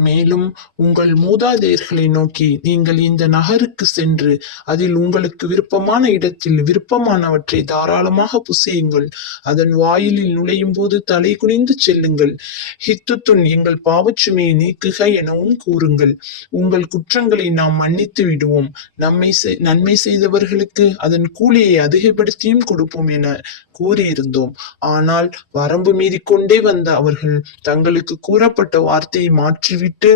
மேலும் உங்கள் மூதாதையர்களை நோக்கி நீங்கள் இந்த நகருக்கு சென்று அதில் உங்களுக்கு விருப்பமான இடத்தில் விருப்பமானவற்றை தாராளமாக புசியுங்கள். அதன் வாயிலில் நுழையும் போது தலை குனிந்து செல்லுங்கள். ஹித்துத்துன் எங்கள் பாவச்சுமையை நீக்குக எனவும் கூறுங்கள். உங்கள் குற்றங்களை நாம் மன்னித்து விடுவோம். நம்மை செய்- நன்மை செய்தவர்களுக்கு அதன் கூலியை அதிகப்படுத்தியும் கொடுப்போம் என கூறியிருந்தோம். ஆனால் வரம்பு மீறிக்கொண்டே வந்த அவர்கள் தங்களுக்கு கூறப்பட்ட வார்த்தையை மாற்றிவிட்டு விட்டு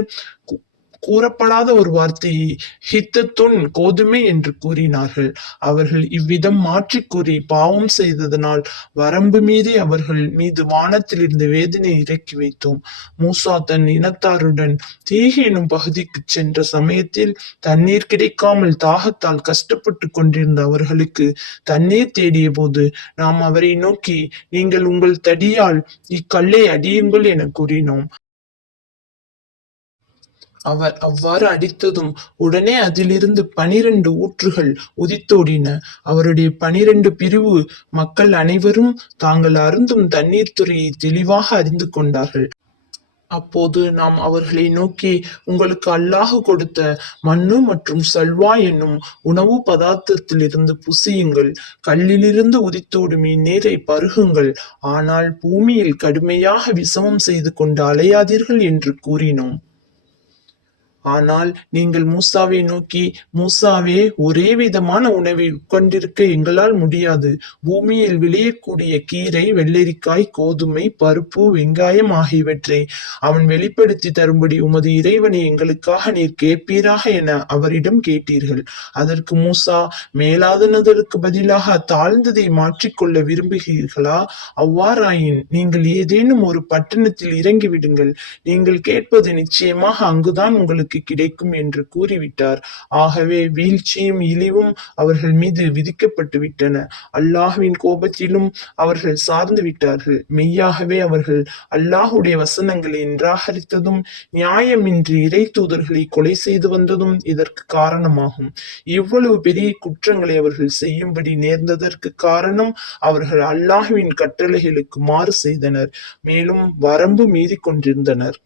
கூறப்படாத ஒரு வார்த்தையை ஹித்தத்துன் கோதுமை என்று கூறினார்கள். அவர்கள் இவ்விதம் மாற்றி கூறி பாவம் செய்ததனால் வரம்பு மீறி அவர்கள் மீது வானத்திலிருந்து வேதனை இறக்கி வைத்தோம். மூசா தன் இனத்தாருடன் தீகு எனும் பகுதிக்கு சென்ற சமயத்தில் தண்ணீர் கிடைக்காமல் தாகத்தால் கஷ்டப்பட்டு கொண்டிருந்த அவர்களுக்கு தண்ணீர் தேடிய போது நாம் அவரை நோக்கி நீங்கள் உங்கள் தடியால் இக்கல்லை அடியுங்கள் என கூறினோம். அவர் அவ்வாறு அடித்ததும் உடனே அதிலிருந்து பனிரெண்டு ஊற்றுகள் உதித்தோடின. அவருடைய பனிரெண்டு பிரிவு மக்கள் அனைவரும் தாங்கள் அருந்தும் தண்ணீர் துறையை தெளிவாக அறிந்து கொண்டார்கள். அப்போது நாம் அவர்களை நோக்கி உங்களுக்கு அல்லாஹ் கொடுத்த மண்ணு மற்றும் சல்வா என்னும் உணவு பதார்த்தத்திலிருந்து புசியுங்கள். கல்லிலிருந்து உதித்தோடும் இந்நீரை பருகுங்கள். ஆனால் பூமியில் கடுமையாக விசமம் செய்து கொண்டு அலையாதீர்கள் என்று கூறினோம். ஆனால் நீங்கள் மூசாவை நோக்கி மூசாவே ஒரே விதமான உணவை உட்கொண்டிருக்க எங்களால் முடியாது. பூமியில் விளையக்கூடிய கீரை வெள்ளரிக்காய் கோதுமை பருப்பு வெங்காயம் ஆகியவற்றை அவன் வெளிப்படுத்தி தரும்படி உமது இறைவனை எங்களுக்காக நீர் கேட்பீராக என அவரிடம் கேட்டீர்கள். அதற்கு மூசா மேலாதனதற்கு பதிலாக தாழ்ந்ததை மாற்றிக்கொள்ள விரும்புகிறீர்களா? அவ்வாறாயின் நீங்கள் ஏதேனும் ஒரு பட்டணத்தில் இறங்கிவிடுங்கள். நீங்கள் கேட்பது நிச்சயமாக அங்குதான் உங்களுக்கு கிடைக்கும் என்று கூறிவிட்டார். ஆகவே வீழ்ச்சியும் இழிவும் அவர்கள் மீது விதிக்கப்பட்டு விட்டன. அல்லாஹுவின் கோபத்திலும் அவர்கள் சார்ந்து விட்டார்கள். மெய்யாகவே அவர்கள் அல்லாஹுடைய வசனங்களை நிராகரித்ததும் நியாயமின்றி இறை தூதர்களை கொலை செய்து வந்ததும் இதற்கு காரணமாகும். இவ்வளவு பெரிய குற்றங்களை அவர்கள் செய்யும்படி நேர்ந்ததற்கு காரணம் அவர்கள் அல்லாஹுவின் கட்டளைகளுக்கு மாறு செய்தனர். மேலும் வரம்பு மீறி கொண்டிருந்தனர்